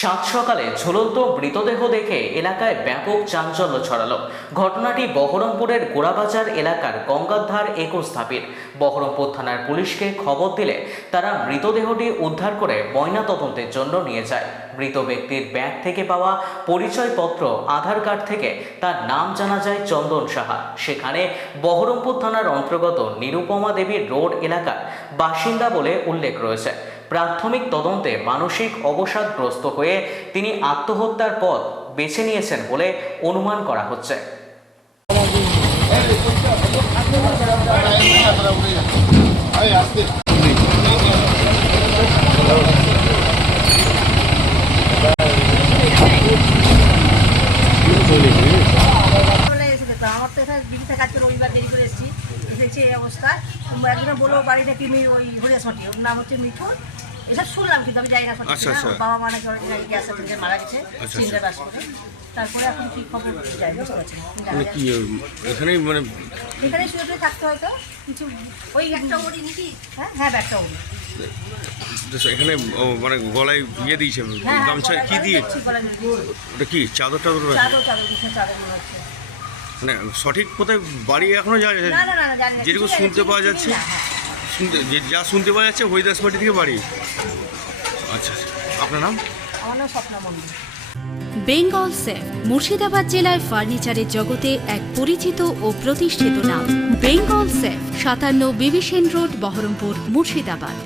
সাত সকালে ঝুলন্ত মৃতদেহ দেখে এলাকায় ব্যাপক চাঞ্চল্য ছড়ালো। ঘটনাটি বহরমপুরের গোড়াবাজার এলাকার গঙ্গাধার একুশ ধাপির। বহরমপুর থানার পুলিশকে খবর দিলে তারা মৃতদেহটি উদ্ধার করে ময়না তদন্তের জন্য নিয়ে যায়। মৃত ব্যক্তির ব্যাগ থেকে পাওয়া পরিচয়পত্র, আধার কার্ড থেকে তার নাম জানা যায় চন্দন সাহা। সেখানে বহরমপুর থানার অন্তর্গত নিরুপমা দেবীর রোড এলাকার বাসিন্দা বলে উল্লেখ রয়েছে। প্রাথমিক তদন্তে মানসিক অবসাদগ্রস্ত হয়ে তিনি আত্মহত্যার পথ বেছে নিয়েছেন বলে অনুমান করা হচ্ছে। আমার তো এখানে রবিবার দেরি করে এসেছি এসেছে এই অবস্থা একজন বলল বাড়ি নাকি ওই হরিয়াসমাটি ওর নাম হচ্ছে মিঠুন। এসব শুনলাম কিন্তু আমি জানি না আচ্ছা। আচ্ছা। বাবা মা নাকি অনেক নাকি গ্যাস থেকে মারা গেছে আচ্ছা। বাস করে। তারপরে এখন কি খবর যাই বুঝতে পারছি মানে কি এখানেই মানে এখানে শুয়ে থাকতে হয়তো কিছু ওই একটা ওড়ি নাকি? হ্যাঁ হ্যাঁ ব্যাগটা ওড়ি। এখানে মানে গলায় ইয়ে দিয়েছে হ্যাঁ গামছা কি দিয়ে? ওটা কি চাদর টাদর? চাদর চাদর চাদর মনে সঠিক কোথায় বাড়ি এখনও যা না না না না জানি না যেটুকু শুনতে পাওয়া যাচ্ছে হ্যাঁ। শুনতে যা শুনতে পাওয়া যাচ্ছে হরিদাস পার্টি থেকে বাড়ি আচ্ছা আচ্ছা। আপনার নাম বেঙ্গল সেফ মুর্শিদাবাদ জেলায় ফার্নিচারের জগতে এক পরিচিত ও প্রতিষ্ঠিত নাম বেঙ্গল সেফ সাতান্ন বিবিসেন রোড বহরমপুর মুর্শিদাবাদ